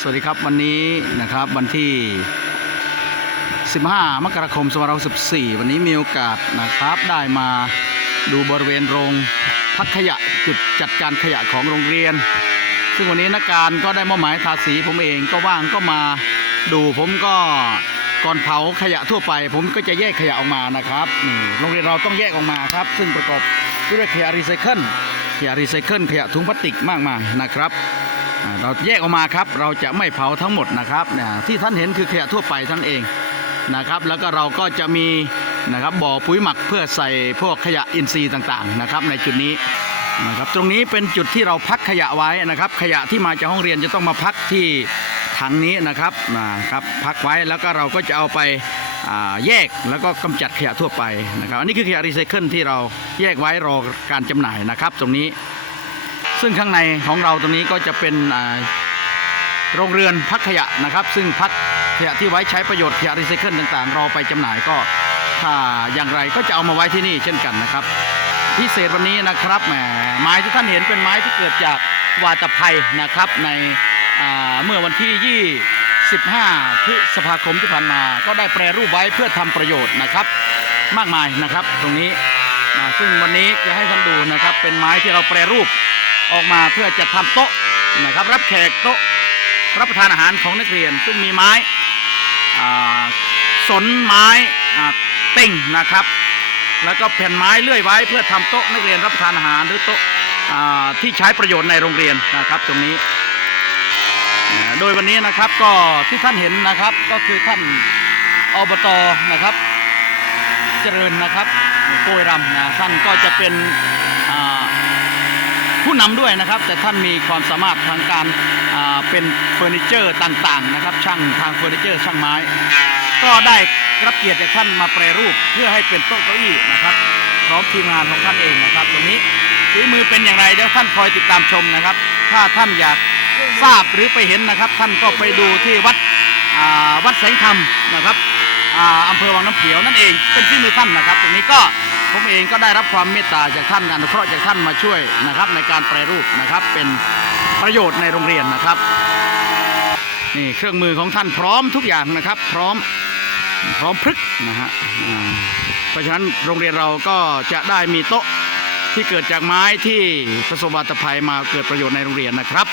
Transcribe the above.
สวัสดีครับวันนี้นะครับวันที่ 15 มกราคม2564วันนี้มีโอกาสนะครับได้มาดูบริเวณโรงพักขยะจุดจัดการขยะของโรงเรียน ซึ่งวันนี้นักการก็ได้มอบหมายทาสีผมเองก็ว่างก็มาดูผมก็ก่อนเผาขยะทั่วไป ผมก็จะแยกขยะออกมานะครับนี่โรงเรียนเราต้องแยกออกมาครับ ซึ่งประกอบด้วยขยะรีไซเคิลขยะรีไซเคิลขยะถุงพลาสติกมากมายนะครับ เราแยกออกมาครับ เราจะไม่เผาทั้งหมดนะครับเนี่ยที่ท่านเห็นคือขยะทั่วไปท่านเองนะครับ แล้วก็เราก็จะมีนะครับบ่อปุ๋ยหมักเพื่อใส่พวกขยะอินทรีย์ต่างๆนะครับ ในจุดนี้นะครับตรงนี้เป็นจุดที่เราพักขยะไว้นะครับ ขยะที่มาจากห้องเรียนจะต้องมาพักที่ถังนี้นะครับนะครับพักไว้แล้วก็เราก็จะเอาไปแยกแล้วก็กำจัดขยะทั่วไปนะครับอันนี้คือขยะรีไซเคิลที่เราแยกไว้รอการจำหน่ายนะครับ ตรงนี้ ซึ่งข้างในของเราตรงนี้ก็จะเป็นโรงเรือนพักขยะนะครับ ซึ่งพักขยะที่ไว้ใช้ประโยชน์ขยะรีไซเคิลต่างๆรอไปจำหน่ายก็ถ้าอย่างไรก็จะเอามาไว้ที่นี่เช่นกันนะครับ พิเศษวันนี้นะครับแหมไม้ที่ท่านเห็นเป็นไม้ที่เกิดจากวาตภัยนะครับในเมื่อวันที่ 25 พฤษภาคมที่ผ่านมา ก็ได้แปรรูปไว้เพื่อทำประโยชน์นะครับ มากมายนะครับตรงนี้ซึ่งวันนี้จะให้ท่านดูนะครับเป็นไม้ที่เราแปรรูป ออกมาเพื่อจะทำโต๊ะนะครับ รับแขกโต๊ะรับประทานอาหารของนักเรียน ซึ่งมีไม้สนไม้เต่งนะครับ แล้วก็แผ่นไม้เลื่อยไว้ เพื่อทำโต๊ะนักเรียนรับประทานอาหารหรือโต๊ะที่ใช้ประโยชน์ในโรงเรียนนะครับ ตรงนี้ โดยวันนี้นะครับก็ที่ท่านเห็นนะครับก็คือท่านอบตนะครับ เจริญนะครับโกยรำนะท่านก็จะเป็น ผู้นำด้วยนะครับ แต่ท่านมีความสามารถทางการเป็นเฟอร์นิเจอร์ต่างๆนะครับ ช่างทางเฟอร์นิเจอร์ช่างไม้ ก็ได้รับเกียรติจากท่านมาแปรรูปเพื่อให้เป็นโต๊ะเก้าอี้นะครับพร้อมทีมงานของท่านเองนะครับ ตรงนี้ฝีมือเป็นอย่างไรเดี๋ยวท่านคอยติดตามชมนะครับ ถ้าท่านอยากทราบหรือไปเห็นนะครับ ท่านก็ไปดูที่วัดวัดแสงธรรมนะครับอ่าอำเภอวังน้ำเขียวนั่นเองเป็นฝีมือท่านนะครับ ตรงนี้ก็ ผมเองก็ได้รับความเมตตาจากท่านอนุเคราะห์จากท่านมาช่วยนะครับ ในการแปรรูปนะครับเป็นประโยชน์ในโรงเรียนนะครับนี่เครื่องมือของท่านพร้อมทุกอย่างนะครับ พร้อมพร้อมพรึกนะฮะเพราะฉะนั้นโรงเรียนเราก็จะได้มีโต๊ะที่เกิดจากไม้ที่ประสบวัตภัยมาเกิดประโยชน์ในโรงเรียนนะครับ